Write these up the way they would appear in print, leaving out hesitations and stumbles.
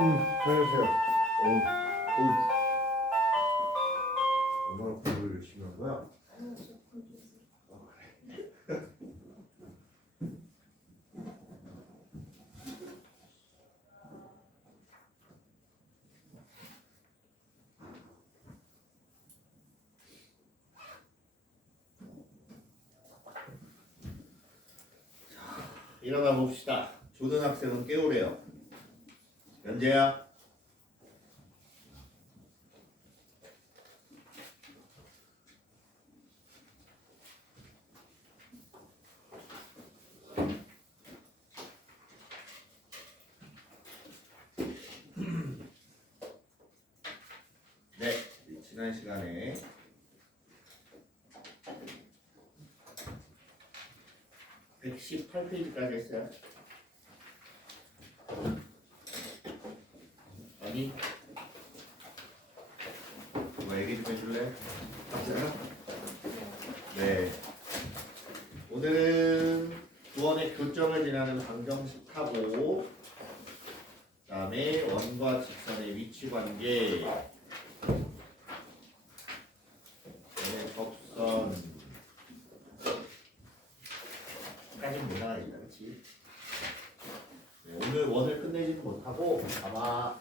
안녕하세요. 얼마나 공부를 열심히 한 거야? 일어나 봅시다. 초등학생은 깨우래요. 연재야. 네, 지난 시간에 (118페이지까지) 했어요. 아니, 뭐 얘기 좀 해줄래? 네, 오늘은 구원의 교점을 지나는 방정식하고 그다음에 원과 직선의 위치 관계, 원의 접선 까지는 못 나가겠다, 그렇지? 네, 오늘 원을 끝내지는 못하고 아마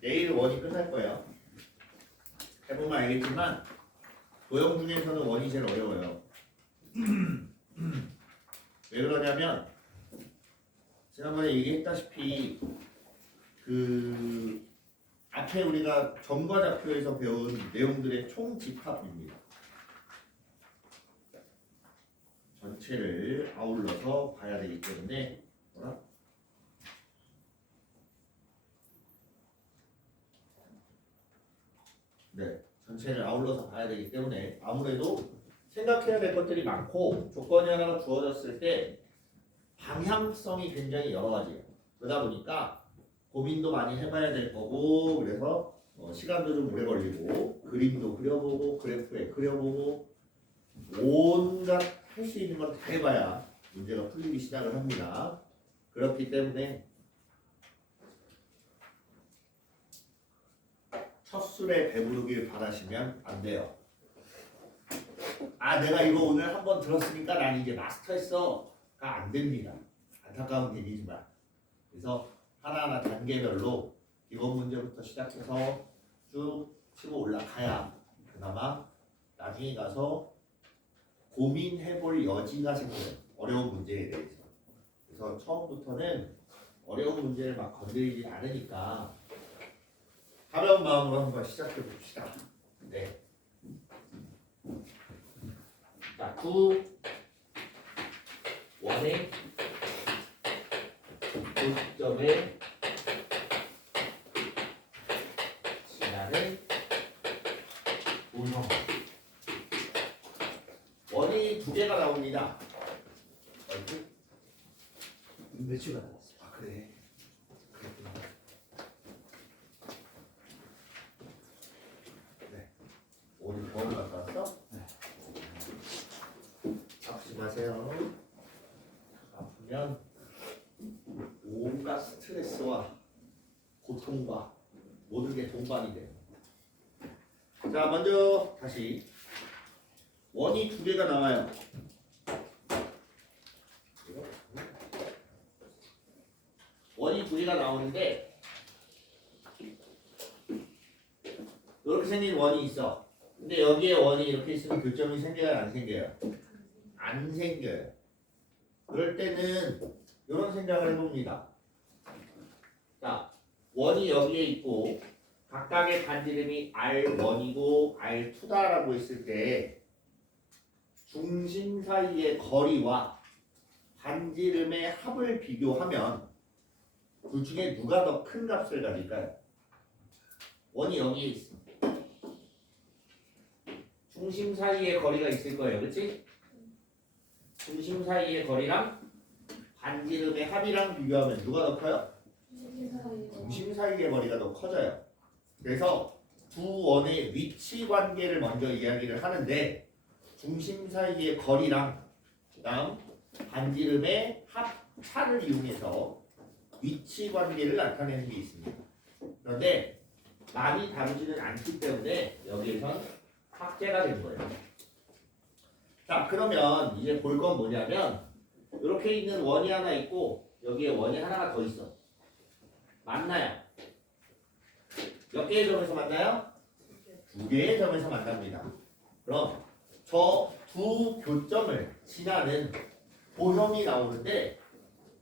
내일 원이 끝날 거예요. 해보면 알겠지만 도형 중에서는 원이 제일 어려워요. 왜 그러냐면 지난번에 얘기했다시피 그 앞에 우리가 점과 좌표에서 배운 내용들의 총집합입니다. 전체를 아울러서 봐야 되기 때문에 전체를 아울러서 봐야 되기 때문에 아무래도 생각해야 될 것들이 많고 조건이 하나가 주어졌을 때 방향성이 굉장히 여러 가지예요. 그러다 보니까 고민도 많이 해봐야 될 거고, 그래서 시간도 좀 오래 걸리고 그림도 그려보고 그래프에 그려보고 온갖 할 수 있는 걸 다 해봐야 문제가 풀리기 시작을 합니다. 그렇기 때문에 첫 술에 배부르길 바라시면 안 돼요. 아, 내가 이거 오늘 한번 들었으니까 난 이제 마스터했어가 안 됩니다. 안타까운 얘기지만. 그래서 하나하나 단계별로 기본 문제부터 시작해서 쭉 치고 올라가야 그나마 나중에 가서 고민해볼 여지가 생겨요. 어려운 문제에 대해서. 그래서 처음부터는 어려운 문제를 막 건드리지 않으니까 가벼운 마음으로 한번 시작해 봅시다. 네. 자, 두 원의 교점에 지나는 도형. 원이 두 개가 나옵니다. 며칠 받았어요? 아, 그래. 오늘 병원 갔다 왔어? 네. 아프지 마세요. 아프면 온갖 스트레스와 고통과 모든 게 동반이 돼요. 자, 먼저 다시 원이 두 개가 나와요. 원이 두 개가 나오는데 이렇게 생긴 원이 있어. 근데 여기에 원이 이렇게 있으면 교점이 생겨요, 안 생겨요? 안 생겨요. 그럴 때는 이런 생각을 해봅니다. 자, 원이 여기에 있고 각각의 반지름이 R1이고 R2다라고 했을 때 중심 사이의 거리와 반지름의 합을 비교하면 둘 중에 누가 더 큰 값을 가질까요? 원이 여기에 있어. 중심 사이의 거리가 있을 거예요. 그렇지? 중심 사이의 거리랑 반지름의 합이랑 비교하면 누가 더 커요? 중심 사이의 거리가 더 커져요. 그래서 두 원의 위치 관계를 먼저 이야기를 하는데 중심 사이의 거리랑 그다음 반지름의 합 차를 이용해서 위치 관계를 나타내는 게 있습니다. 그런데 많이 다루지는 않기 때문에 여기에선 삭제가 된 거예요. 자, 그러면 이제 볼 건 뭐냐면 이렇게 있는 원이 하나 있고 여기에 원이 하나가 더 있어. 맞나요? 몇 개의 점에서 만나요? 두 개의 점에서 만납니다. 그럼 저 두 교점을 지나는 도형이 나오는데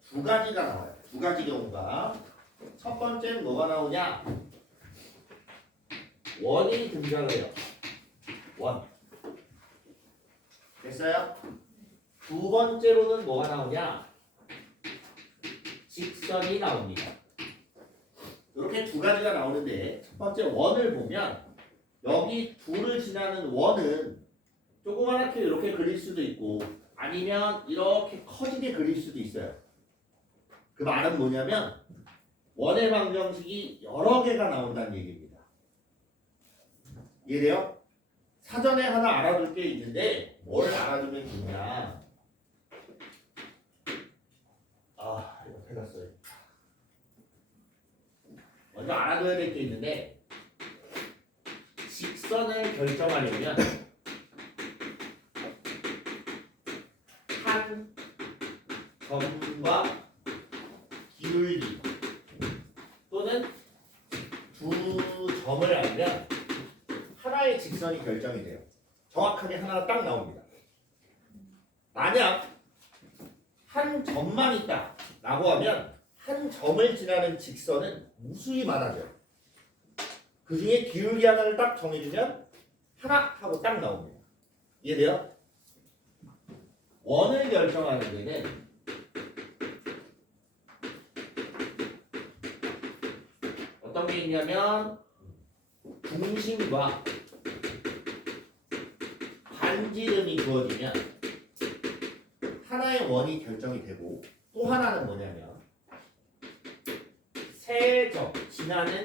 두 가지가 나와요. 두 가지 경우가. 첫 번째는 뭐가 나오냐? 원이 등장을 해요. 원. 됐어요? 두 번째로는 뭐가 나오냐? 직선이 나옵니다. 이렇게 두 가지가 나오는데 첫 번째 원을 보면 여기 둘을 지나는 원은 조그맣게 이렇게 그릴 수도 있고 아니면 이렇게 커지게 그릴 수도 있어요. 그 말은 뭐냐면 원의 방정식이 여러 개가 나온다는 얘기입니다. 이해돼요? 사전에 하나 알아둘 게 있는데 뭘 알아두면 좋냐? 아, 이거 해놨어요. 먼저 알아둬야 될 게 있는데 직선을 결정하려면 한 점과 기울기 또는 두 점을 알면 하나의 직선이 결정이 돼요. 정확하게 하나가 딱 나옵니다. 만약 한 점만 있다 라고 하면 한 점을 지나는 직선은 무수히 많아져요. 그 중에 기울기 하나를 딱 정해주면 하나 하고 딱 나옵니다. 이해돼요? 원을 결정하는 데는 어떤 게 있냐면 중심과 반지름이 주어지면 하나의 원이 결정이 되고 또 하나는 뭐냐면 세 점, 지나는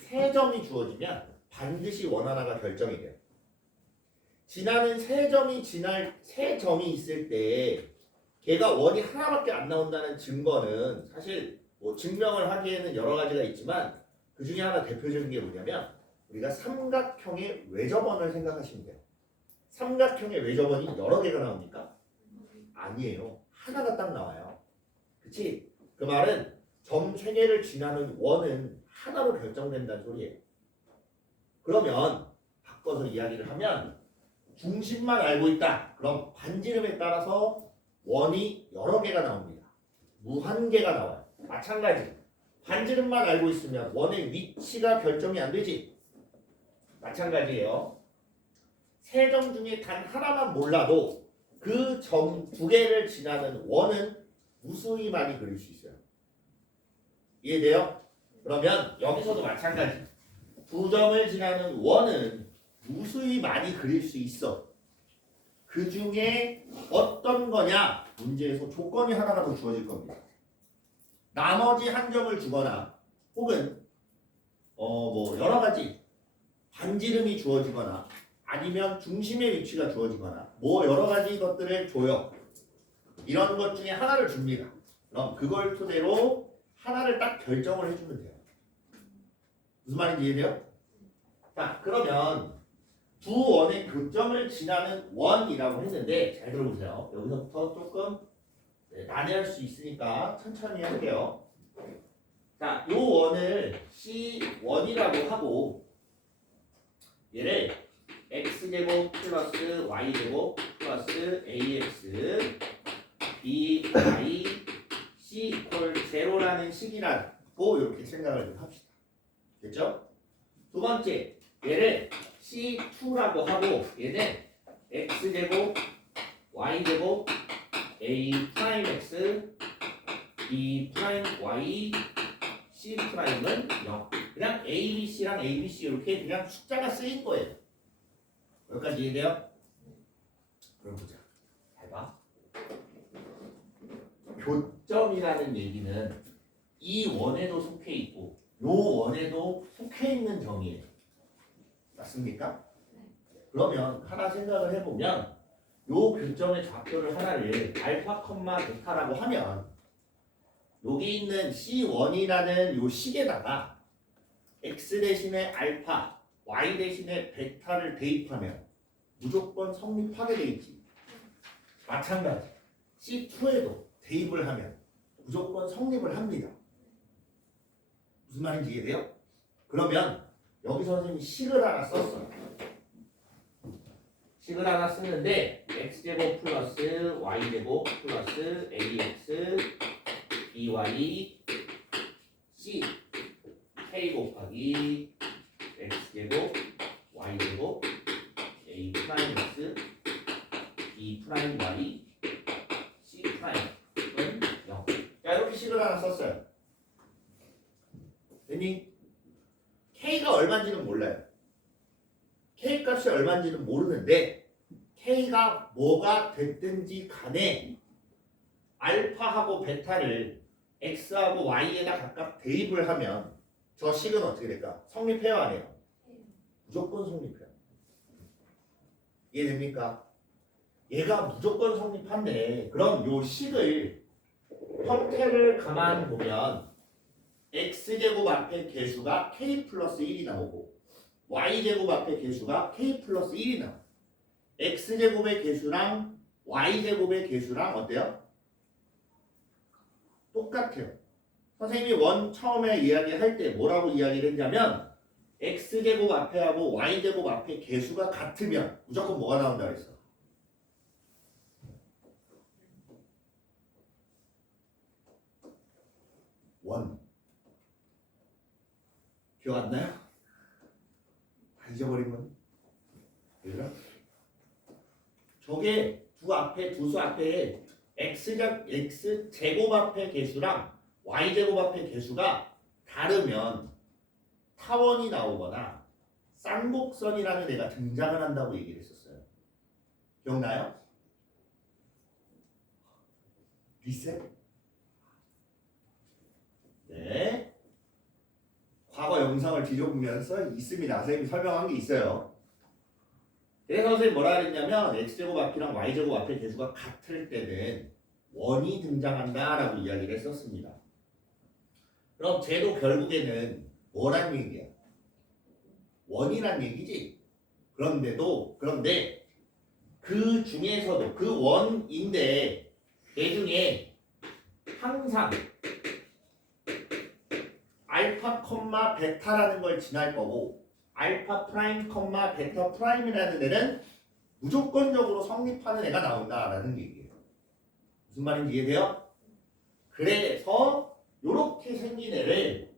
세 점이 주어지면 반드시 원 하나가 결정이 돼요. 지나는 세 점이 있을 때 걔가 원이 하나밖에 안 나온다는 증거는 사실 뭐 증명을 하기에는 여러 가지가 있지만 그 중에 하나 대표적인 게 뭐냐면 우리가 삼각형의 외접원을 생각하시면 돼요. 삼각형의 외접원이 여러 개가 나옵니까? 아니에요. 하나가 딱 나와요. 그치? 그 말은 점 세 개를 지나는 원은 하나로 결정된다는 소리예요. 그러면 바꿔서 이야기를 하면 중심만 알고 있다. 그럼 반지름에 따라서 원이 여러 개가 나옵니다. 무한 개가 나와요. 마찬가지. 반지름만 알고 있으면 원의 위치가 결정이 안 되지. 마찬가지예요. 세 점 중에 단 하나만 몰라도 그 점 두 개를 지나는 원은 무수히 많이 그릴 수 있어요. 이해돼요? 그러면 여기서도 마찬가지. 두 점을 지나는 원은 무수히 많이 그릴 수 있어. 그 중에 어떤 거냐? 문제에서 조건이 하나가 더 주어질 겁니다. 나머지 한 점을 주거나 혹은 뭐 여러 가지 반지름이 주어지거나 아니면 중심의 위치가 주어지거나 뭐 여러 가지 것들을 줘요. 이런 것 중에 하나를 줍니다. 그럼 그걸 토대로 하나를 딱 결정을 해주면 돼요. 무슨 말인지 이해돼요? 자, 그러면 두 원의 교점을 지나는 원이라고 했는데 잘 들어보세요. 여기서부터 조금 난해할 수 있으니까 천천히 할게요. 자, 요 원을 C1이라고 하고 얘를 x제곱 플러스 y제곱 플러스 ax by c 이퀄 제로라는 식이라고 이렇게 생각을 좀 합시다. 됐죠? 두 번째, 얘를 C2라고 하고 얘는 x제곱 y제곱 a 프라임 x b 프라임 y c 프라임은 0. 그냥 a, b, c랑 a, b, c 이렇게 그냥 숫자가 쓰인 거예요. 여기까지 이해돼요? 그럼 보자. 잘 봐. 교점이라는 얘기는 이 원에도 속해 있고 요 원에도 속해 있는 점이에요. 맞습니까? 그러면 하나 생각을 해보면 요 교점의 좌표를 하나를 알파, 베타라고 하면 여기 있는 C1이라는 요 식에다가 X 대신에 알파, Y 대신에 베타를 대입하면 무조건 성립하게 돼 있지. 마찬가지 C2에도 대입을 하면 무조건 성립을 합니다. 무슨 말인지 이해돼요? 그러면 여기서 선생님이 식을 하나 썼어. 식을 하나 쓰는데 x제곱 플러스 y제곱 플러스 ax by c k 곱하기 x제곱 y제곱 a 프라임 x b 프라임 y c 프라임은 0. 자, 이렇게 식을 하나 썼어요. 됐니? k가 얼마인지는 몰라요. k 값이 얼마인지는 모르는데 k가 뭐가 됐든지 간에 알파하고 베타를 x하고 y에다 각각 대입을 하면 저 식은 어떻게 될까? 성립해요 안 해요? 무조건 성립해요. 이해됩니까? 얘가 무조건 성립한데 그럼 요 식을 형태를 가만 보면 x제곱 앞에 개수가 k 플러스 1이 나오고 y제곱 앞에 개수가 k 플러스 1이 나와요. x제곱의 개수랑 y제곱의 개수랑 어때요? 똑같아요. 선생님이 처음에 이야기할 때 뭐라고 이야기를 했냐면 x제곱 앞에 하고 y제곱 앞에 개수가 같으면 무조건 뭐가 나온다 그랬어? 원. 기억 안 나요? 다 잊어버린 거니? 얘들아? 저게 두 수 앞에 x제곱 앞의 개수랑 y제곱 앞의 개수가 다르면 타원이 나오거나 쌍곡선이라는 애가 등장을 한다고 얘기를 했었어요. 기억나요? 리셋? 네. 과거 영상을 뒤져보면서 있습니다. 선생님이 설명한 게 있어요. 그래서 선생님이 뭐라 그랬냐면 x제곱 앞이랑 y제곱 앞의 개수가 같을 때는 원이 등장한다라고 이야기를 했었습니다. 그럼 쟤도 결국에는 뭐란 얘기야? 원이란 얘기지. 그런데 그 중에서도 그 원인데 얘 중에 항상 알파 콤마 베타라는 걸 지날 거고 알파 프라임 콤마 베타 프라임이라는 애는 무조건적으로 성립하는 애가 나온다라는 얘기예요. 무슨 말인지 이해돼요? 그래서 이렇게 생긴 애를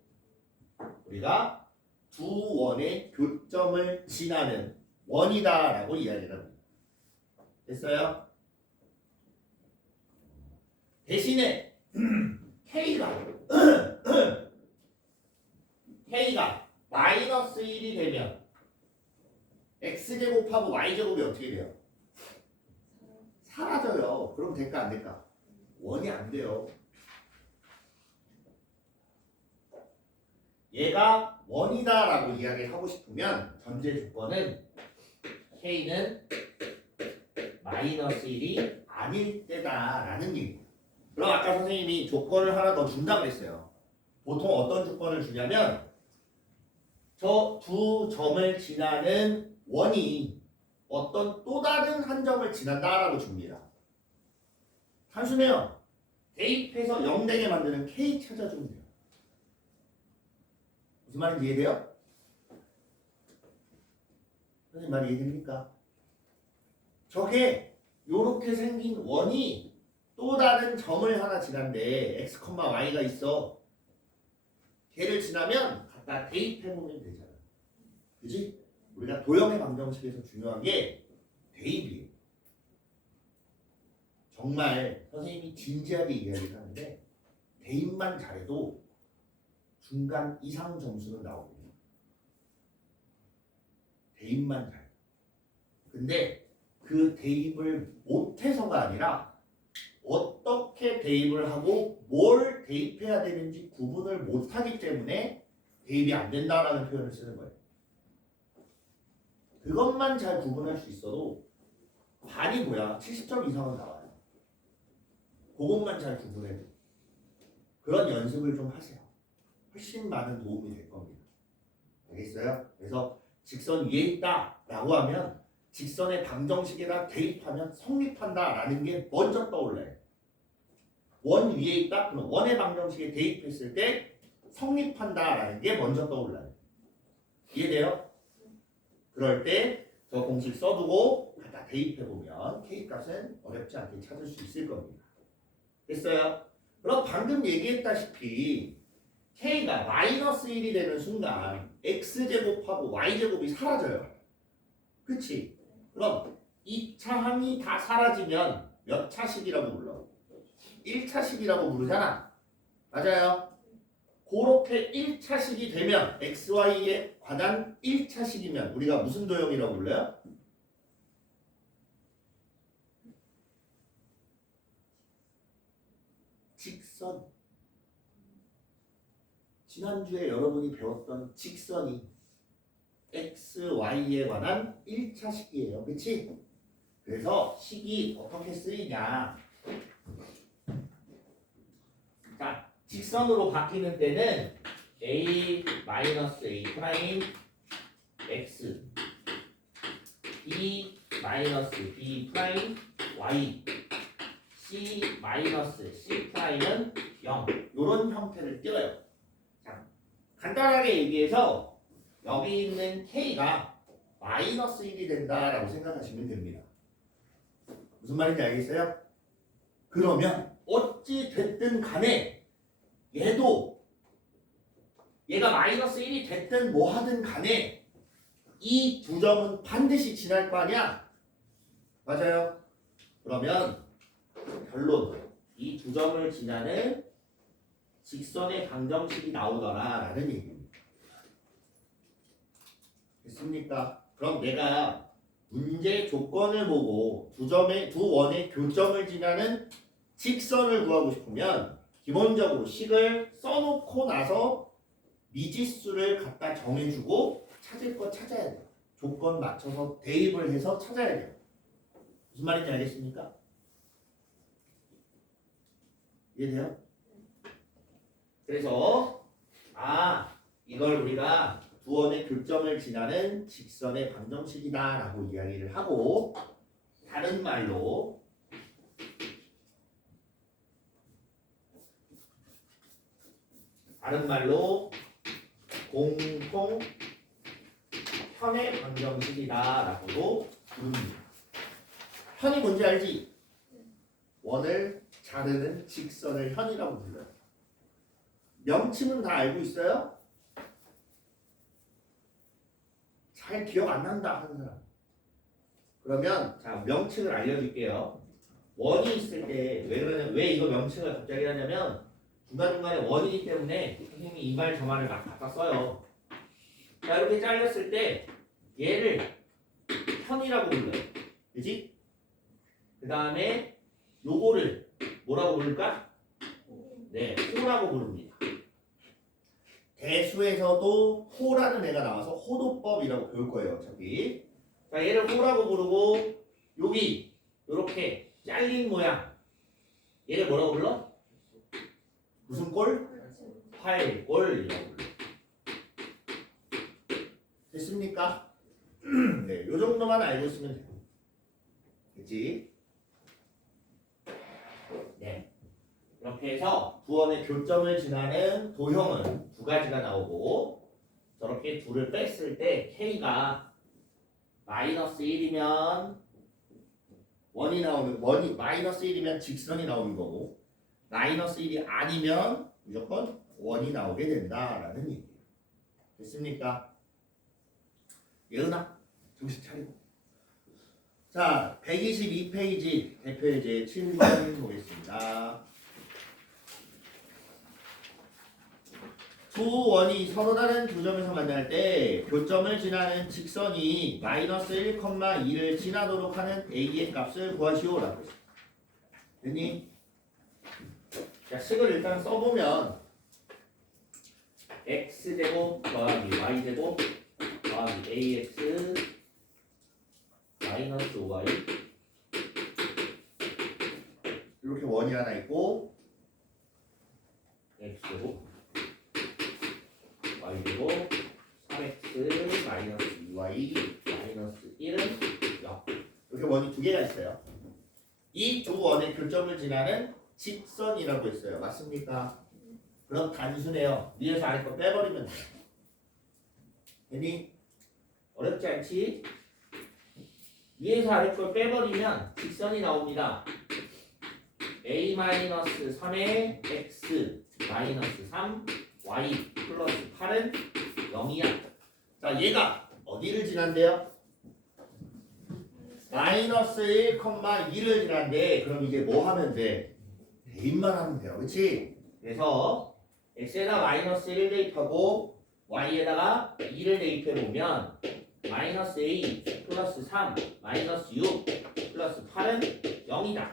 우리가 두 원의 교점을 지나는 원이다라고 이야기를 합니다. 됐어요? 대신에 K가 마이너스 1이 되면 X제곱하고 Y제곱이 어떻게 돼요? 사라져요. 그럼 될까 안 될까? 원이 안 돼요. 얘가 원이다라고 이야기를 하고 싶으면 전제 조건은 K는 마이너스 1이 아닐 때다라는 얘기예요. 그럼 아까 선생님이 조건을 하나 더 준다고 했어요. 보통 어떤 조건을 주냐면 저 두 점을 지나는 원이 어떤 또 다른 한 점을 지난다라고 줍니다. 단순해요. 대입해서 0 되게 만드는 K 찾아주면 돼요. 무슨 말인지 이해돼요? 선생님 말이 이해됩니까? 저게 요렇게 생긴 원이 또 다른 점을 하나 지난데 x, y가 있어. 걔를 지나면 갖다 대입해보면 되잖아. 그지? 우리가 도형의 방정식에서 중요한 게 대입이에요. 정말 선생님이 진지하게 이야기를 하는데 대입만 잘해도 중간 이상 점수는 나옵니다. 대입만 잘해. 근데 그 대입을 못해서가 아니라 어떻게 대입을 하고 뭘 대입해야 되는지 구분을 못하기 때문에 대입이 안 된다라는 표현을 쓰는 거예요. 그것만 잘 구분할 수 있어도 반이 뭐야? 70점 이상은 나와요. 그것만 잘 구분해도. 그런 연습을 좀 하세요. 훨씬 많은 도움이 될 겁니다. 알겠어요? 그래서 직선 위에 있다 라고 하면 직선의 방정식에다 대입하면 성립한다 라는 게 먼저 떠올라요. 원 위에 있다? 그럼 원의 방정식에 대입했을 때 성립한다 라는 게 먼저 떠올라요. 이해돼요? 그럴 때 저 공식 써두고 갖다 대입해보면 K값은 어렵지 않게 찾을 수 있을 겁니다. 됐어요? 그럼 방금 얘기했다시피 K가 마이너스 1이 되는 순간 X제곱하고 Y제곱이 사라져요. 그치? 그럼 2차 항이 다 사라지면 몇 차식이라고 불러? 1차식이라고 부르잖아. 맞아요? 그렇게 1차식이 되면 XY에 관한 1차식이면 우리가 무슨 도형이라고 불러요? 직선. 지난주에 여러분이 배웠던 직선이 XY에 관한 1차식이에요. 그치? 그래서 식이 어떻게 쓰이냐. 자, 직선으로 바뀌는 때는 A-A' X B-B' Y C-C'는 0 이런 형태를 띄어요. 자, 간단하게 얘기해서 여기 있는 K가 마이너스 1이 된다라고 생각하시면 됩니다. 무슨 말인지 알겠어요? 그러면 어찌 됐든 간에 얘가 마이너스 1이 됐든 뭐 하든 간에 이 두 점은 반드시 지날 거 아니야? 맞아요? 그러면 결론 이 두 점을 지나는 직선의 방정식이 나오더라 라는 얘기입니다. 됐습니까? 그럼 내가 문제 조건을 보고 두 원의 교점을 지나는 직선을 구하고 싶으면 기본적으로 식을 써놓고 나서 미지수를 갖다 정해주고 찾을 거 찾아야 돼요. 조건 맞춰서 대입을 해서 찾아야 돼요. 무슨 말인지 알겠습니까? 이해돼요? 그래서 이걸 우리가 두 원의 교점을 지나는 직선의 방정식이다 라고 이야기를 하고 다른 말로 공통 편의 방정식이다 라고도 부릅니다. 편이 뭔지 알지? 원을 자르는 직선을 현이라고 불러요. 명칭은 다 알고 있어요? 잘 기억 안 난다 하는 사람. 그러면 자 명칭을 알려줄게요. 원이 있을 때 왜 이거 명칭을 갑자기 하냐면 중간중간에 원이기 때문에 선생님이 이 말 저 말을 막 갖다 써요. 자 이렇게 잘렸을 때 얘를 편이라고 불러요. 그지? 그 다음에 요거를 뭐라고 부를까? 네, 호라고 부릅니다. 대수에서도 호라는 애가 나와서 호도법이라고 배울 거예요. 어차피. 자, 얘를 호라고 부르고 여기 이렇게 잘린 모양 얘를 뭐라고 불러? 무슨 꼴? 활꼴이라고 불러. 됐습니까? 네, 요 정도만 알고 있으면 돼요. 됐지? 네. 이렇게 해서 두 원의 교점을 지나는 도형은 두 가지가 나오고 저렇게 둘을 뺐을 때 K가 마이너스 1이면 원이 마이너스 1이면 직선이 나오는 거고 마이너스 1이 아니면 무조건 원이 나오게 된다라는 얘기예요. 됐습니까? 예은아 정신 차리고. 자 122페이지 대표 예제 7번 보겠습니다. 두 원이 서로 다른 두 점에서 만날 때 교점을 지나는 직선이 마이너스 1,2를 지나도록 하는 a의 값을 구하시오라고 했어요. 됐니? 자, 식을 일단 써보면 x제곱 더하기 y제곱 더하기 ax 마이너스 5y 이렇게 원이 하나 있고 x제곱 y제곱 3x 마이너스 2y 마이너스 1은 0. 이렇게 원이 두 개가 있어요. 이 두 원의 교점을 지나는 직선이라고 했어요. 맞습니까? 그럼 단순해요. 위에서 아래 거 빼버리면 돼요. 괜히 어렵지 않지? 위에서 아래 걸 빼버리면 직선이 나옵니다. a-3의 x 마이너스 3 y 플러스 8은 0이야. 자, 얘가 어디를 지난대요? 마이너스 1,2를 지난데 그럼 이제 뭐 하면 돼? 대입만 하면 돼요. 그치? 그래서 x에다 마이너스 1을 대입하고 y에다가 2를 대입해보면 마이너스 a 플러스 3 마이너스 6 플러스 8은 0이다.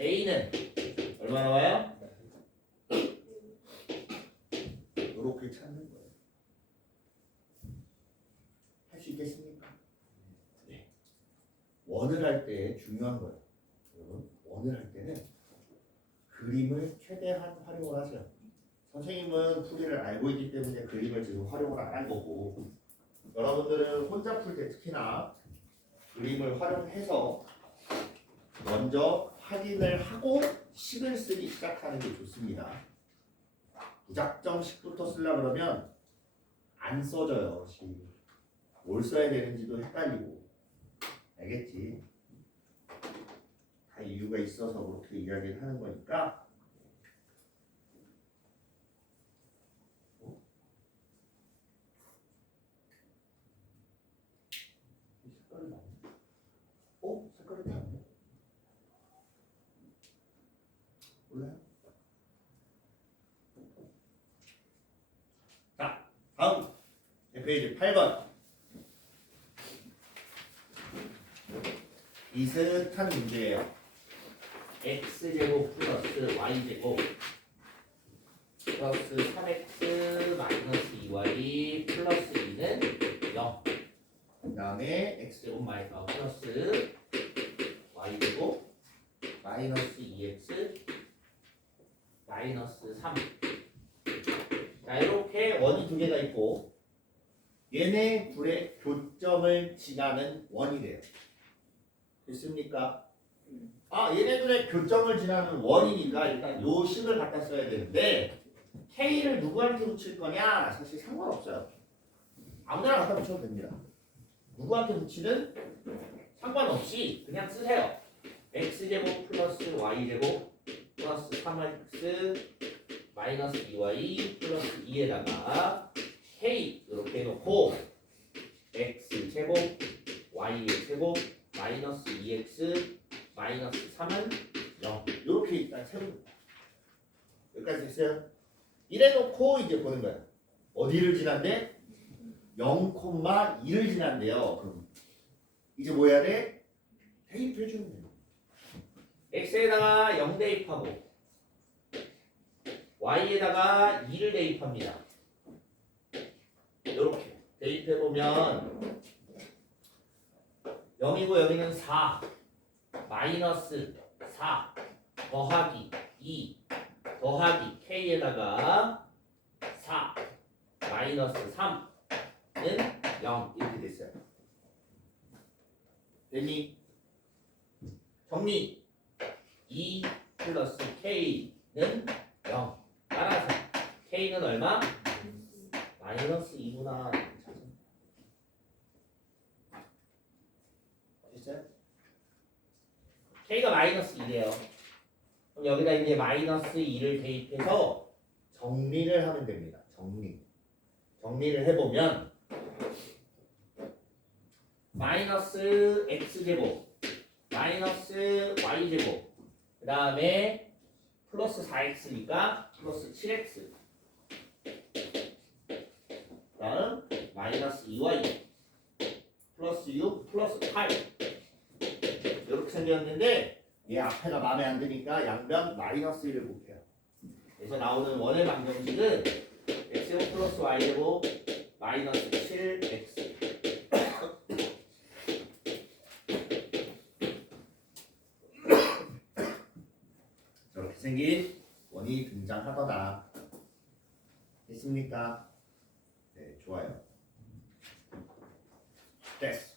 a는 얼마 나와요? 이렇게 찾는 거예요. 할 수 있겠습니까? 네. 원을 할 때 중요한 거예요. 여러분, 원을 할 때는 그림을 최대한 활용을 하세요. 선생님은 풀이를 알고 있기 때문에 그림을 지금 활용을 안 한 거고, 여러분들은 혼자 풀 때 특히나 그림을 활용해서 먼저 확인을 하고 식을 쓰기 시작하는 게 좋습니다. 무작정 식부터 쓰려 그러면 안 써져요. 식. 뭘 써야 되는지도 헷갈리고. 알겠지? 다 이유가 있어서 그렇게 이야기를 하는 거니까. 색깔이 나네. 색깔이 다르네. 몰라요? 자, 다음 페이지 8번. 비슷한 문제예요. x제곱 플러스 y제곱 플러스 3x 마이너스 2y 플러스 2는 0. 그 다음에 x제곱 마이너스 플러스 y제곱 마이너스 2x 마이너스 3. 자, 이렇게 원이 두 개가 있고 얘네 둘의 교점을 지나는 원이래요. 됐습니까? 얘네들의 교점을 지나는 원이니까 일단 요 식을 갖다 써야 되는데 K를 누구한테 붙일 거냐? 사실 상관없어요. 아무데나 갖다 붙여도 됩니다. 누구한테 붙이든 상관없이 그냥 쓰세요. x제곱 플러스 y제곱 플러스 3x 마이너스 2y 플러스 2에다가 K 이렇게 해놓고 x제곱 y의 제곱 마이너스 2x 마이너스 3은 0. 이렇게 일단 세웁니다. 여기까지 됐어요? 이래놓고 이제 보는 거야. 어디를 지난대? 0,2를 지난대요. 그럼 이제 뭐 해야 돼? 대입해주면 돼요. x에다가 0 대입하고 y에다가 2를 대입합니다. 이렇게 대입해보면 0이고 여기는 4 마이너스 4 더하기 2 더하기 k에다가 4 마이너스 3는 0 이렇게 됐어요. 됐니? 정리 2 플러스 k는 0. 따라서 k는 얼마? 마이너스 2구나. 됐어요? k가 마이너스 2래요. 그럼 여기다 이제 마이너스 2를 대입해서 정리를 하면 됩니다. 정리를 해보면 마이너스 x제곱 마이너스 y제곱 그 다음에 플러스 4x니까 플러스 7x 그 다음 마이너스 2y 플러스 6 플러스 8 이렇게 생겼는데 얘 앞에가 마음에 안 드니까 양변 마이너스 1을 곱해요. 그래서 나오는 원의 방정식은 x제곱 플러스 y제곱 마이너스 7x 이렇게 생긴 원이 등장하더라. 됐습니까? 네, 좋아요. 됐어.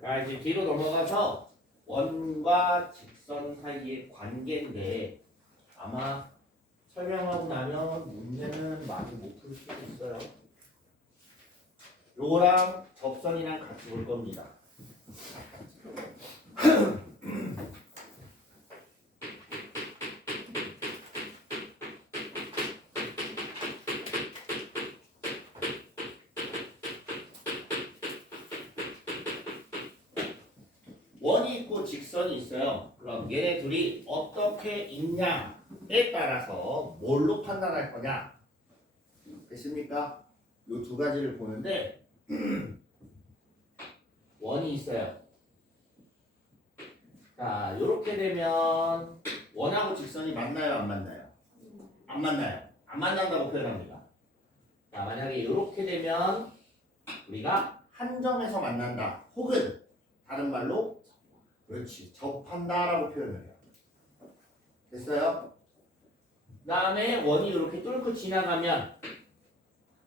자, 이제 뒤로 넘어가서 원과 직선 사이의 관계인데 아마 설명하고 나면 문제는 많이 못 풀 수도 있어요. 요거랑 접선이랑 같이 볼 겁니다. 원이 있고 직선이 있어요. 그럼 얘네 둘이 어떻게 있냐에 따라서 뭘로 판단할 거냐? 됐습니까? 요 두 가지를 보는데 원이 있어요. 자, 요렇게 되면 원하고 직선이 만나요, 안 만나요? 안 만나요. 안 만난다고 표현합니다. 자, 만약에 요렇게 되면 우리가 한 점에서 만난다. 혹은 다른 말로 그렇지, 접한다라고 표현을 해요. 됐어요? 그 다음에 원이 이렇게 뚫고 지나가면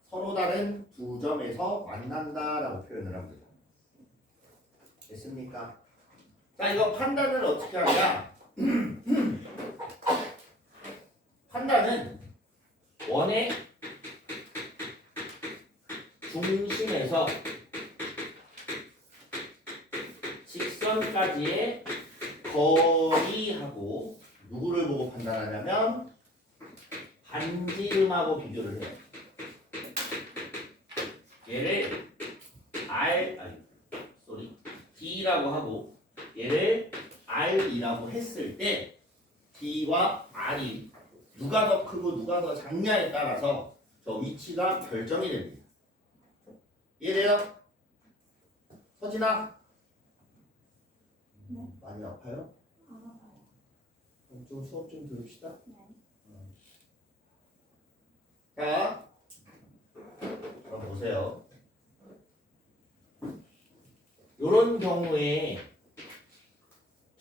서로 다른 두 점에서 만난다라고 표현을 합니다. 됐습니까? 자, 이거 판단을 어떻게 하냐? 판단은 원의 중심에서 직선까지의 거리하고 누구를 보고 판단하냐면 반지름하고 비교를 해요. 얘를 D라고 하고 얘를 R이라고 했을 때 D와 R이 누가 더 크고 누가 더 작냐에 따라서 저 위치가 결정이 됩니다. 이해돼요? 서진아? 네. 많이 아파요? 안 아파요. 그럼 좀 수업 좀 들읍시다. 네. 자, 그럼 보세요. 이런 경우에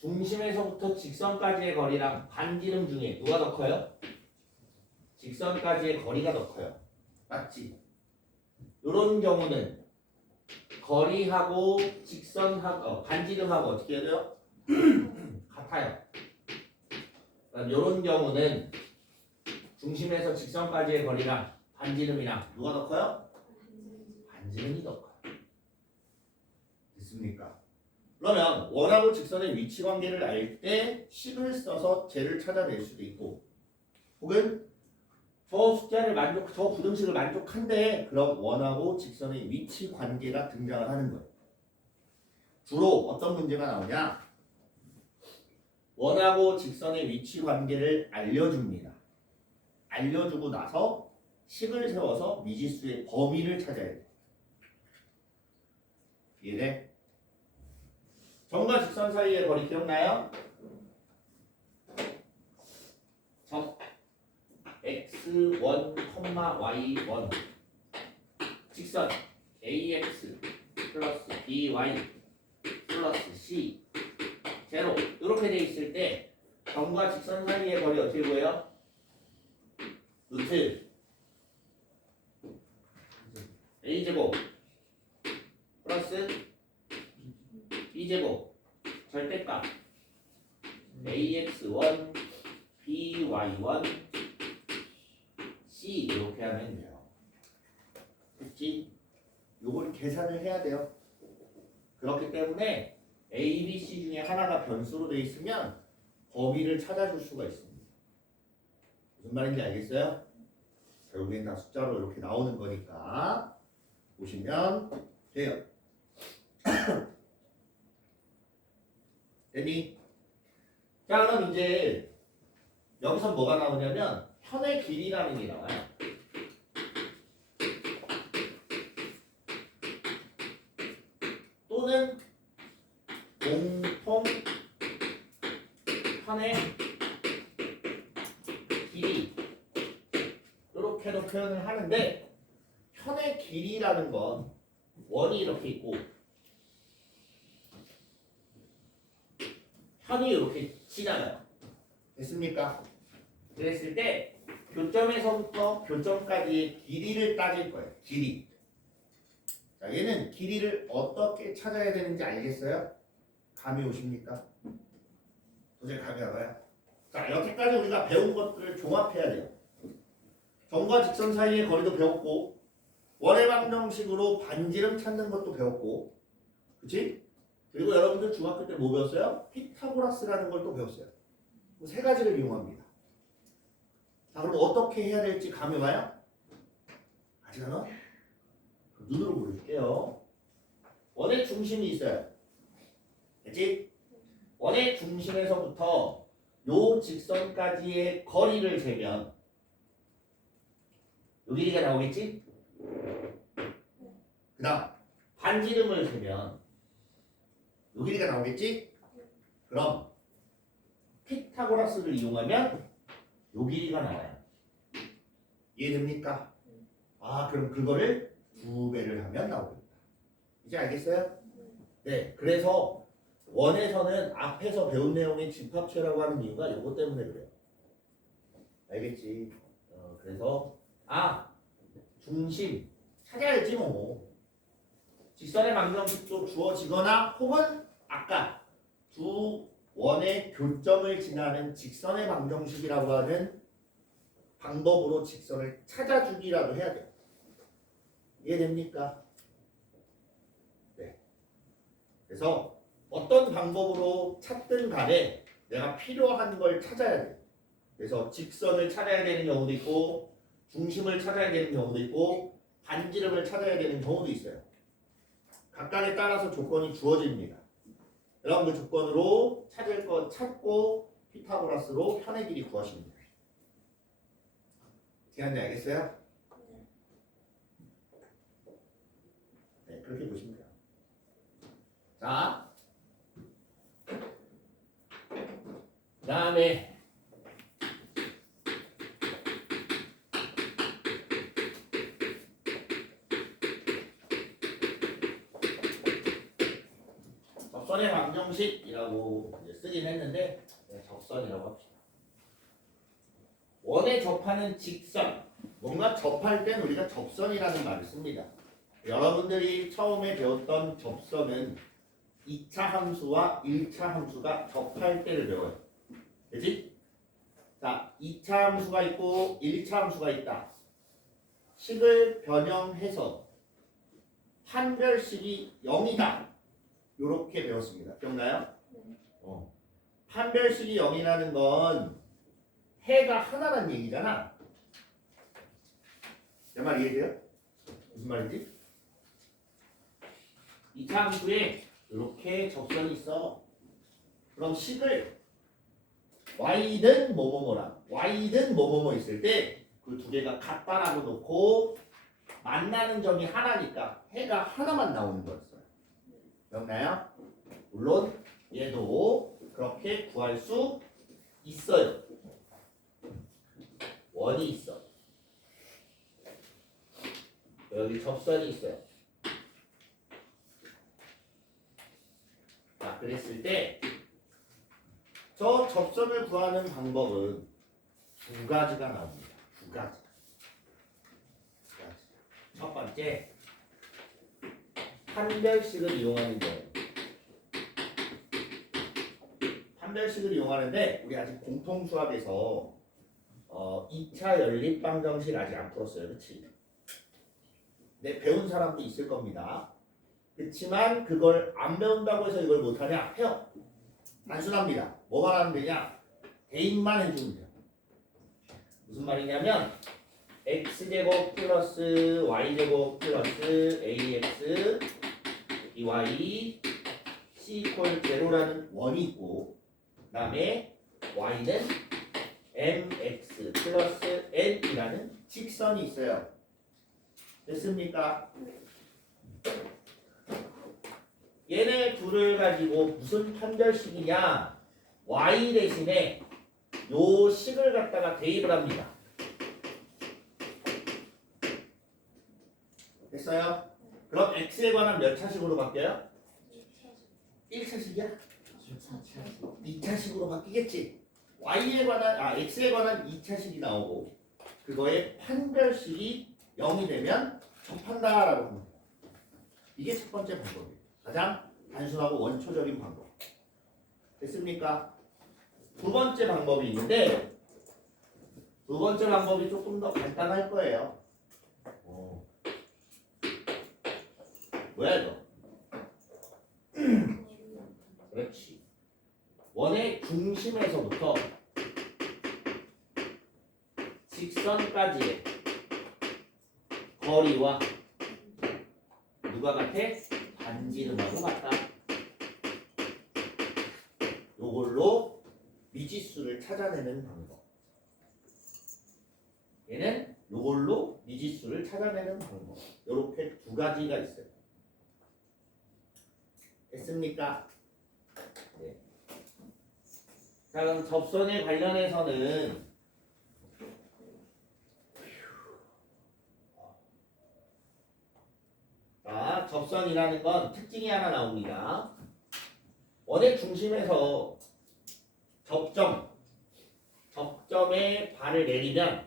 중심에서부터 직선까지의 거리랑 반지름 중에 누가 더 커요? 직선까지의 거리가 더 커요. 맞지? 이런 경우는 거리하고 직선하고 반지름하고 어떻게 해야 돼요? 같아요. 그럼 이런 경우는 중심에서 직선까지의 거리랑 반지름이랑 누가 더 커요? 반지름이 더 커요. 됐습니까? 그러면 원하고 직선의 위치 관계를 알 때 식을 써서 쟤를 찾아낼 수도 있고, 혹은 저 숫자를 저 부등식을 만족한데 그럼 원하고 직선의 위치 관계가 등장을 하는 거예요. 주로 어떤 문제가 나오냐? 원하고 직선의 위치 관계를 알려줍니다. 알려주고 나서 식을 세워서 미지수의 범위를 찾아야 돼요. 이해돼? 점과 직선 사이의 거리 기억나요? 점 x1, y1 직선 ax 플러스 by 플러스 c 제로 이렇게 돼 있을 때 점과 직선 사이의 거리 어떻게 보여요? 루트 a제곱 플러스 b제곱 절대값 ax1 by1 c 이렇게 하면 돼요. 됐지? 요걸 계산을 해야 돼요. 그렇기 때문에 a, b, c 중에 하나가 변수로 되어 있으면 범위를 찾아줄 수가 있습니다. 무슨 말인지 알겠어요? 결국엔 다 숫자로 이렇게 나오는 거니까 보시면 돼요. 됐니? 자, 그럼 이제 여기서 뭐가 나오냐면 편의 길이라는 게 나와요. 또는 공통 편의 길이 이렇게도 표현을 하는데 편의 길이라는 건 원이 이렇게 있고 편이 이렇게 지나가요. 됐습니까? 그랬을 때 교점에서부터 교점까지의 길이를 따질 거예요. 길이. 자, 얘는 길이를 어떻게 찾아야 되는지 알겠어요? 감이 오십니까? 도저히 감이 안 와요? 자, 여태까지 우리가 배운 것들을 종합해야 돼요. 점과 직선 사이의 거리도 배웠고 원의 방정식으로 반지름 찾는 것도 배웠고 그치? 그리고 여러분들 중학교 때 뭐 배웠어요? 피타고라스라는 걸 또 배웠어요. 그 세 가지를 이용합니다. 자, 그럼 어떻게 해야 될지 감이 와요? 아직 안 와? 눈으로 보여줄게요. 원의 중심이 있어요. 됐지? 원의 중심에서부터 요 직선까지의 거리를 재면 요 길이가 나오겠지? 그 다음 반지름을 재면 요 길이가 나오겠지? 그럼 피타고라스를 이용하면 요 길이가 나와요. 이해됩니까? 아, 그럼 그거를 2배를 하면 나오겠다. 이제 알겠어요? 네, 그래서 원에서는 앞에서 배운 내용의 집합체라고 하는 이유가 요거 때문에 그래요. 알겠지? 그래서 중심 찾아야지 뭐. 직선의 방정식도 주어지거나 혹은 아까 두 원의 교점을 지나는 직선의 방정식이라고 하는 방법으로 직선을 찾아주기라도 해야 돼요. 이해됩니까? 네. 그래서 어떤 방법으로 찾든 간에 내가 필요한 걸 찾아야 돼요. 그래서 직선을 찾아야 되는 경우도 있고 중심을 찾아야 되는 경우도 있고 반지름을 찾아야 되는 경우도 있어요. 각각에 따라서 조건이 주어집니다. 여러분 그 조건으로 찾을 것 찾고 피타고라스로 편의 길이 구하시면 돼요. 제안돼 알겠어요? 네, 그렇게 보시면 돼요. 자, 그 다음에 적선의 방정식이라고 이제 쓰긴 했는데 적선이라고 합시다. 원에 접하는 직선, 뭔가 접할 땐 우리가 접선이라는 말을 씁니다. 여러분들이 처음에 배웠던 접선은 2차 함수와 1차 함수가 접할 때를 배워요. 그치? 자, 2차 함수가 있고 1차 함수가 있다. 식을 변형해서 판별식이 0이다. 요렇게 배웠습니다. 기억나요? 판별식이 0이라는 건 해가 하나란 얘기잖아. 내 말 이해돼요? 무슨 말이지? 2차 함수에 이렇게 접선이 있어. 그럼 식을 y든 뭐뭐뭐랑 y든 뭐뭐뭐 있을 때 그 두 개가 같다라고 놓고 만나는 점이 하나니까 해가 하나만 나오는 거였어요. 기억나요? 물론 얘도 그렇게 구할 수 있어요. 원이 있어. 여기 접선이 있어요. 자, 그랬을 때 저 접선을 구하는 방법은 두 가지가 나옵니다. 두 가지. 첫 번째, 판별식을 이용하는 거예요. 판별식을 이용하는데 우리 아직 공통수학에서 2차 연립방정식 아직 안 풀었어요. 그치? 네, 배운 사람도 있을 겁니다. 그렇지만 그걸 안 배운다고 해서 이걸 못하냐? 해요. 단순합니다. 뭐만 하면 되냐? 대입만 해주면 돼요. 무슨 말이냐면 x제곱 플러스 y제곱 플러스 ax dy c 이퀄 제로라는 원이 있고 그 다음에 y는 mx 플러스 n이라는 직선이 있어요. 됐습니까? 얘네 둘을 가지고 무슨 판별식이냐? y 대신에 요 식을 갖다가 대입을 합니다. 됐어요? 그럼 x에 관한 몇 차식으로 바뀌어요? 1차식이야? 2차식으로 바뀌겠지? x에 관한 2차식이 나오고 그거의 판별식이 0이 되면 접한다라고 합니다. 이게 첫 번째 방법이에요. 가장 단순하고 원초적인 방법. 됐습니까? 두 번째 방법이 있는데 두 번째 방법이 조금 더 간단할 거예요. 뭐야 이거? 그렇지. 원의 중심에서부터 직선까지의 거리와 누가 같아? 반지름하고 같다. 요걸로 미지수를 찾아내는 방법. 얘는 요걸로 미지수를 찾아내는 방법. 요렇게 두 가지가 있어요. 됐습니까? 네. 자, 그럼 접선에 관련해서는 자, 접선이라는 건 특징이 하나 나옵니다. 원의 중심에서 접점에 발을 내리면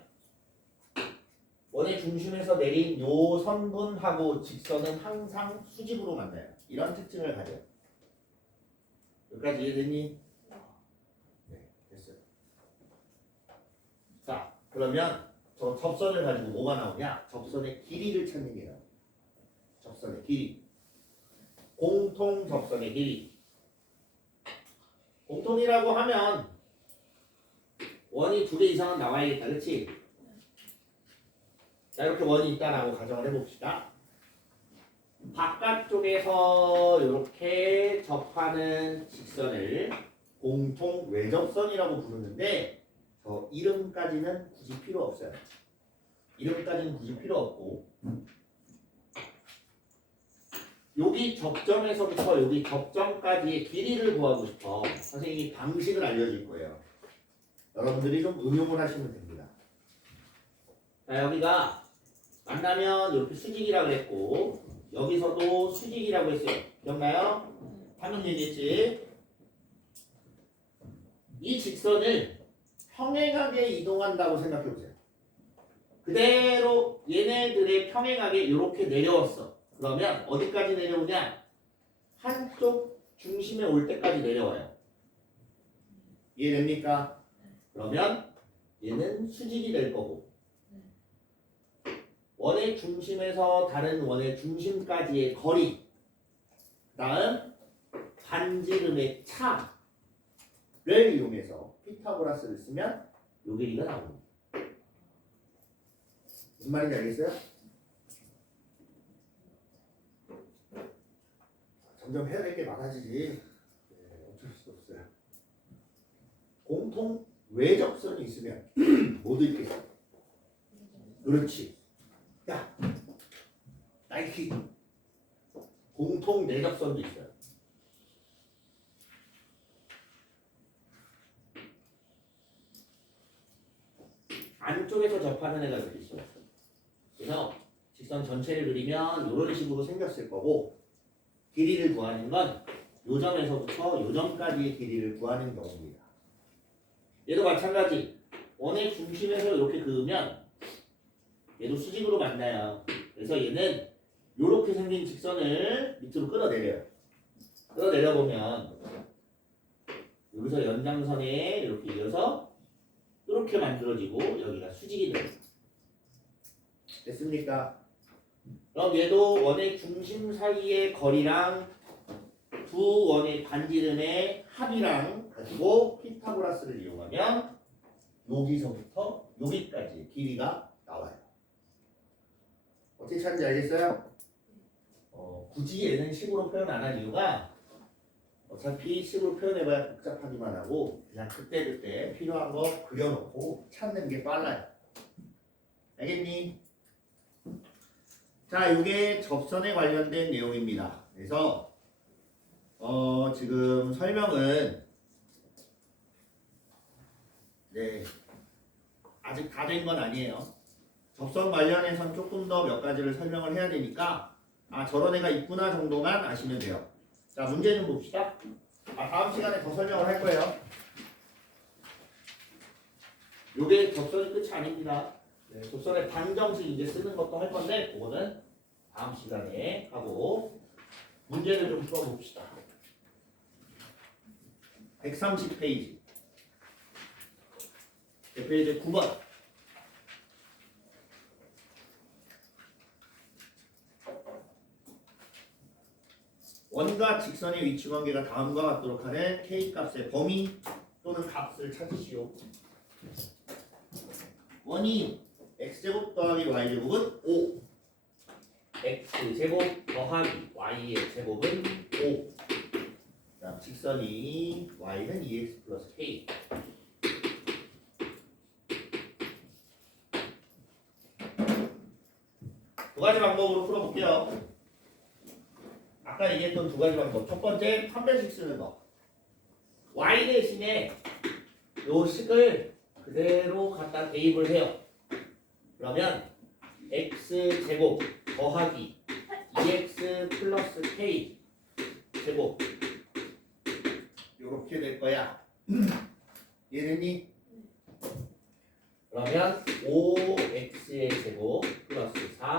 원의 중심에서 내린 요 선분하고 직선은 항상 수직으로 만나요. 이런 특징을 가져요. 여기까지 이해됐니? 네, 됐어요. 자, 그러면 저 접선을 가지고 뭐가 나오냐? 접선의 길이를 찾는 게 나와요. 접선의 길이. 공통 접선의 길이. 공통이라고 하면 원이 두 개 이상은 나와야겠다. 그렇지? 자, 이렇게 원이 있다라고 가정을 해봅시다. 바깥쪽에서 이렇게 접하는 직선을 공통 외접선이라고 부르는데 저 이름까지는 굳이 필요 없어요. 이름까지는 굳이 필요 없고 여기 접점에서부터 여기 접점까지의 길이를 구하고 싶어. 선생님이 방식을 알려줄 거예요. 여러분들이 좀 응용을 하시면 됩니다. 자, 여기가 만나면 이렇게 수직이라고 했고 여기서도 수직이라고 했어요. 기억나요? 방금 얘기했지? 이 직선을 평행하게 이동한다고 생각해보세요. 그대로 얘네들의 평행하게 이렇게 내려왔어. 그러면 어디까지 내려오냐? 한쪽 중심에 올 때까지 내려와요. 이해됩니까? 그러면 얘는 수직이 될 거고 원의 중심에서 다른 원의 중심까지의 거리 다음 반지름의 차를 이용해서 피타고라스를 쓰면 요 길이가 나옵니다. 무슨 말인지 알겠어요? 점점 해야 될 게 많아지지. 어쩔 수 없어요. 공통 외접선이 있으면 모두 있겠어. 그렇지. 야, 나이키. 공통 내접선도 있어요. 안쪽에서 접하는 애가 이렇게 있어요. 그래서 직선 전체를 그리면 이런 식으로 생겼을 거고 길이를 구하는 건 요 점에서부터 요 점까지의 길이를 구하는 경우입니다. 얘도 마찬가지. 원의 중심에서 이렇게 그으면 얘도 수직으로 만나요. 그래서 얘는 이렇게 생긴 직선을 밑으로 끌어내려요. 끌어내려보면 여기서 연장선에 이렇게 이어서 이렇게 만들어지고 여기가 수직이 돼요. 됐습니까? 그럼 얘도 원의 중심 사이의 거리랑 두 원의 반지름의 합이랑 가지고 피타고라스를 이용하면 여기서부터 여기까지 길이가 나와요. 어떻게 찾는지 알겠어요? 굳이 얘는 식으로 표현 안 한 이유가 어차피 식으로 표현해봐야 복잡하기만 하고 그냥 그때그때 필요한 거 그려놓고 찾는 게 빨라요. 알겠니? 자, 이게 접선에 관련된 내용입니다. 그래서 지금 설명은 네 아직 다 된 건 아니에요. 접선 관련해서는 조금 더 몇 가지를 설명을 해야 되니까 아 저런 애가 있구나 정도만 아시면 돼요. 자 문제 좀 봅시다. 다음 시간에 더 설명을 할 거예요. 요게 접선이 끝이 아닙니다. 네, 접선의 방정식 이제 쓰는 것도 할 건데 그거는 다음 시간에 하고 문제를 좀 풀어봅시다. 130페이지 페이지 9번 원과 직선의 위치관계가 다음과 같도록 하는 K값의 범위 또는 값을 찾으시오. 원이 X제곱 더하기 Y제곱은 5 X제곱 더하기 Y의 제곱은 5 그다음 직선이 Y는 2X 플러스 K 두 가지 방법으로 풀어볼게요. 아까 얘기했던 두 가지 방법. 첫 번째, 판별식 쓰는 거. y 대신에 요 식을 그대로 갖다 대입을 해요. 그러면 x제곱 더하기 2x 플러스 k 제곱 요렇게 될 거야. 얘는이 그러면 5x의 제곱 플러스 4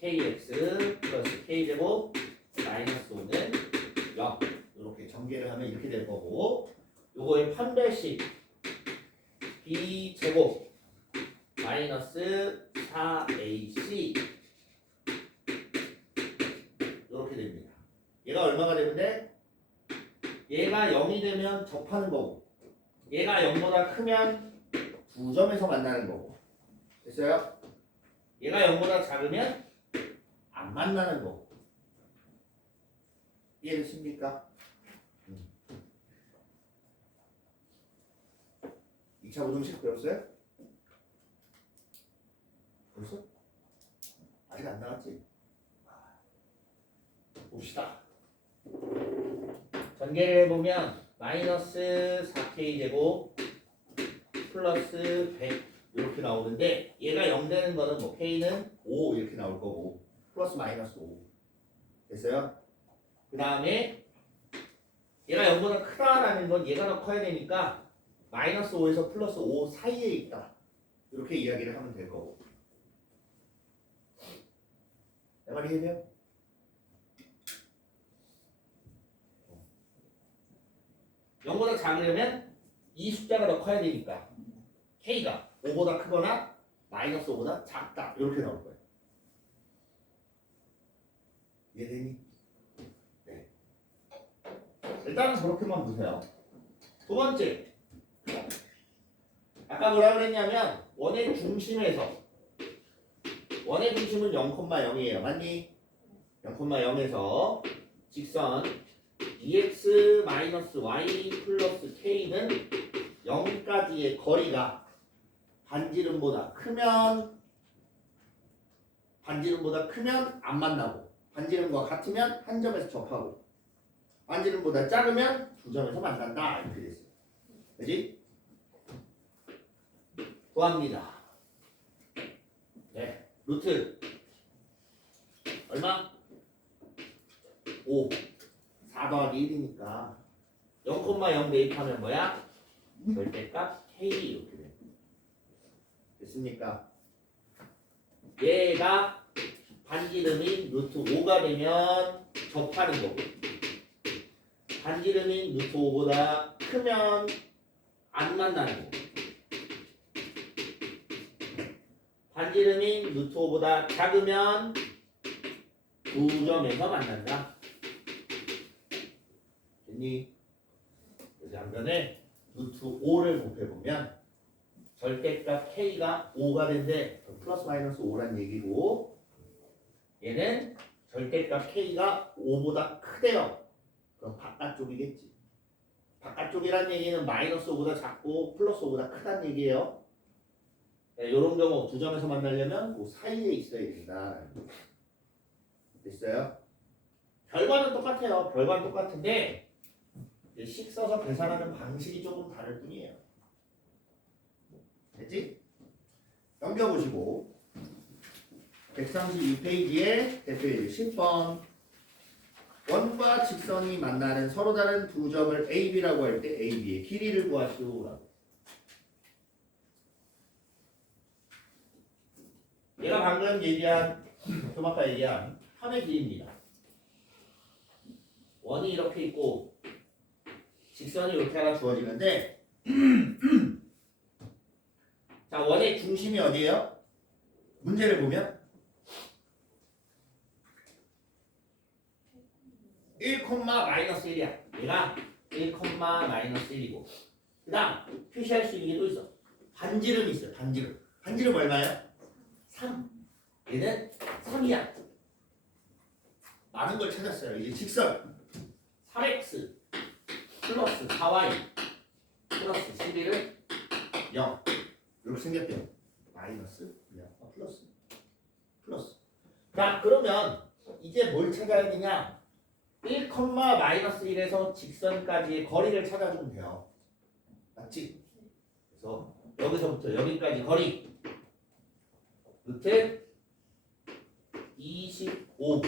kx 플러스 k제곱 마이너스 5는 0 이렇게 전개를 하면 이렇게 될 거고 요거의 판별식 b제곱 마이너스 4ac 이렇게 됩니다. 얘가 얼마가 되면 돼? 얘가 0이 되면 접하는 거고 얘가 0보다 크면 두 점에서 만나는 거고 됐어요? 얘가 0보다 작으면 안 만나는 거고 이해되십니까? 2차 부등식 배웠어요? 벌써? 아직 안 나갔지? 봅시다. 전개를 해보면 마이너스 4k제곱 플러스 100 이렇게 나오는데 얘가 0 되는 거는 뭐 k는 5 이렇게 나올 거고 플러스 마이너스 5 됐어요? 그 다음에 얘가 0보다 크다라는 건 얘가 더 커야 되니까 마이너스 5에서 플러스 5 사이에 있다 이렇게 이야기를 하면 될 거고 내 말이 이해돼요? (0보다) 작으려면 이 숫자가 더 커야 되니까 k가 5보다 크거나 마이너스 5보다 작다 이렇게 나올 거예요. 이해되니? 네. 일단은 저렇게만 보세요. 두 번째 아까 뭐라 그랬냐면 원의 중심에서 원의 중심은 0,0이에요. 맞니? 0,0에서 직선 2x-y 플러스 k는 0까지의 거리가 반지름보다 크면 안 만나고 반지름과 같으면 한 점에서 접하고 반지름보다 작으면 두 점에서 만난다 이렇게 됐어요. 그지? 구합니다. 네, 루트 얼마? 5 4 더하기 1이니까 0,0 대입하면 뭐야? 절대값 k 이렇게 돼요. 됐습니까? 얘가 반지름인 루트 5가 되면 접하는 거고 반지름인 루트 5보다 크면 안 만나는 거고 반지름인 루트 5보다 작으면 두 점에서 만난다. 됐니? 그래서 양변에 루트 5를 곱해보면 절대값 k가 5가 된대. 플러스 마이너스 5란 얘기고 얘는 절대값 k가 5보다 크대요. 그럼 바깥쪽이겠지. 바깥쪽이란 얘기는 마이너스 5보다 작고 플러스 5보다 크다는 얘기예요. 네, 이런 경우 두 점에서 만나려면 그 사이에 있어야 된다. 됐어요? 별과는 똑같아요. 별과는 똑같은데 이제 식 써서 계산하는 방식이 조금 다를 뿐이에요. 됐지? 넘겨보시고 132페이지에 대표일 10번 원과 직선이 만나는 서로 다른 두 점을 A, B라고 할 때 A, B의 길이를 구하시오라고. 얘가 방금 얘기한 좀 아까 얘기한 편의 길이입니다. 원이 이렇게 있고 직선이 이렇게 하나 주어지는데 자 원의 중심이 어디예요? 문제를 보면 1,-1이야. 얘가 1,-1이고 그 다음 표시할 수 있는 게 또 있어. 반지름이 있어요. 반지름. 반지름 얼마예요? 3. 얘는 3이야. 많은 걸 찾았어요. 이제 직선 3x 플러스 4y 플러스 11을 0 이렇게 생겼대요. 마이너스 플러스 자 그러면 이제 뭘 찾아야 되냐 1,-1에서 직선까지의 거리를 찾아주면 돼요. 맞지? 그래서 여기서부터 여기까지 거리 루트 25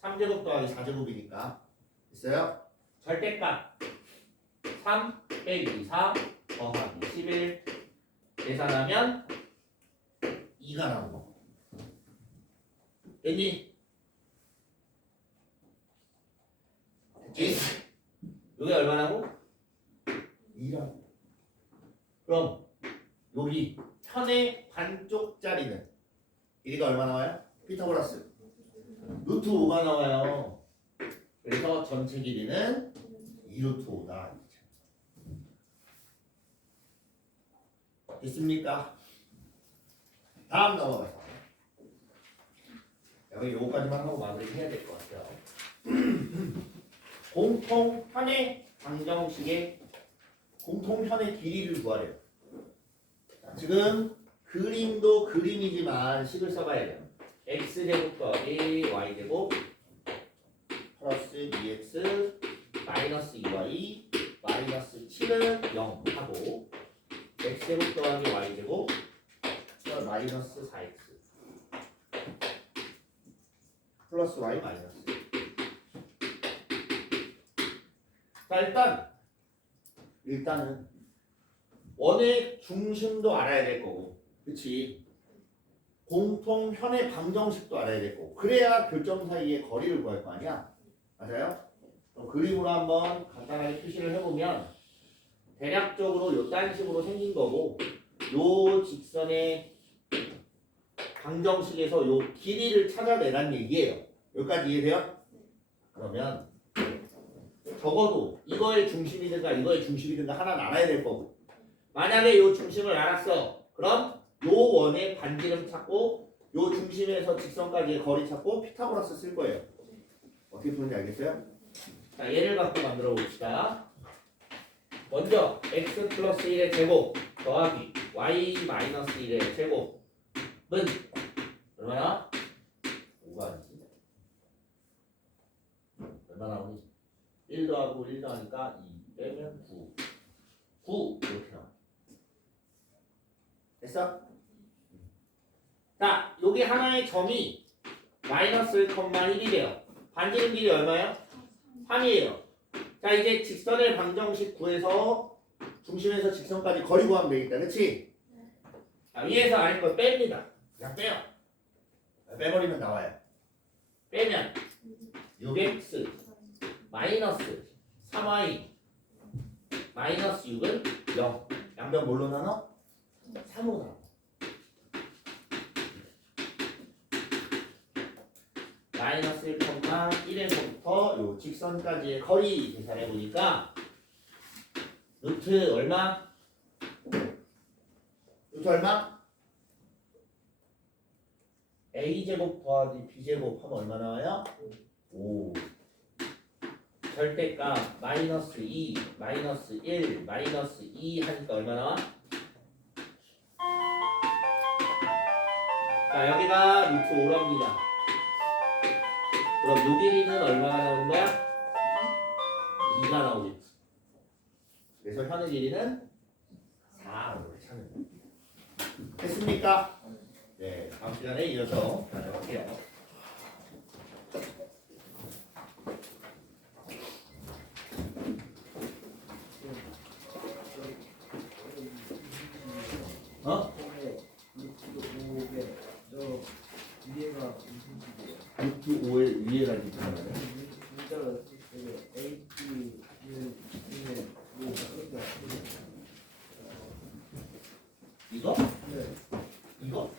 3제곱 더하기 4제곱이니까 있어요? 절대값 3 빼기 4 더하기 11 계산하면 2가 나오고 됐니? 됐지? 여기 얼마나고? 2라고. 그럼 여기 편의 반쪽짜리는 길이가 얼마 나와요? 피타고라스 루트 5가 나와요. 그래서 전체 길이는 2루트 5다. 됐습니까? 다음 넘어가서 여기 요거까지만 하고 마무리해야 될 것 같아요. 공통편의 방정식의 공통편의 길이를 구하래요. 자, 지금 그림도 그림이지만 식을 써봐야 돼요. x제곱 더하기 y제곱 플러스 2x 마이너스 2y 마이너스 7은 0 하고 x제곱 더하기 y제곱 마이너스 4x 플러스 y 마이너스. 자 일단은 원의 중심도 알아야 될 거고 그치 공통편의 방정식도 알아야 될 거고 그래야 교점 사이의 거리를 구할 거 아니야. 맞아요? 그림으로 한번 간단하게 표시를 해보면 대략적으로 요딴 식으로 생긴 거고 요 직선의 방정식에서 요 길이를 찾아내란 얘기예요. 여기까지 이해돼요? 그러면 적어도 이거의 중심이든가 이거의 중심이든가 하나는 알아야 될 거고 만약에 요 중심을 알았어. 그럼 요 원의 반지름 찾고 요 중심에서 직선까지의 거리 찾고 피타고라스 쓸 거예요. 어떻게 푸는지 알겠어요? 자 얘를 갖고 만들어 봅시다. 먼저 x 플러스 1의 제곱 더하기 y 마이너스 1의 제곱은 얼마나? 5가 아니지? 얼마나 오니? 1 더하고 1 더하니까 2 빼면 9 이렇게 나와. 됐어? 자 여기 하나의 점이 마이너스 1,1이래요. 반지름 길이 얼마예요? 3이에요. 자 이제 직선의 방정식 구해서 중심에서 직선까지 거리 구하면 되겠다. 그치? 자 위에서 아닌 걸 뺍니다. 그냥 빼요. 빼버리면 나와요. 빼면 6x 마이너스 3y 마이너스 6은 0. 양변 뭘로 나눠? 3으로 나눠. 마이너스 1,1에서부터 요 직선까지의 거리 계산해 보니까 루트 얼마? 루트 얼마? a제곱 더하기 b제곱 하면 얼마 나와요? 5. 절대값 마이너스 2, 마이너스 1, 마이너스 2 하니까 얼마 나와? 자 여기가 루트 5랍니다. 그럼 요 길이는 얼마가 나오는 거야? 2가 나오겠지. 그래서 현의 길이는 4를 찾는 거야. 됐습니까? 네, 다음 시간에 이어서 나눠볼게요. 어? 루트 5의 위에가 있잖아. 이거? 이거?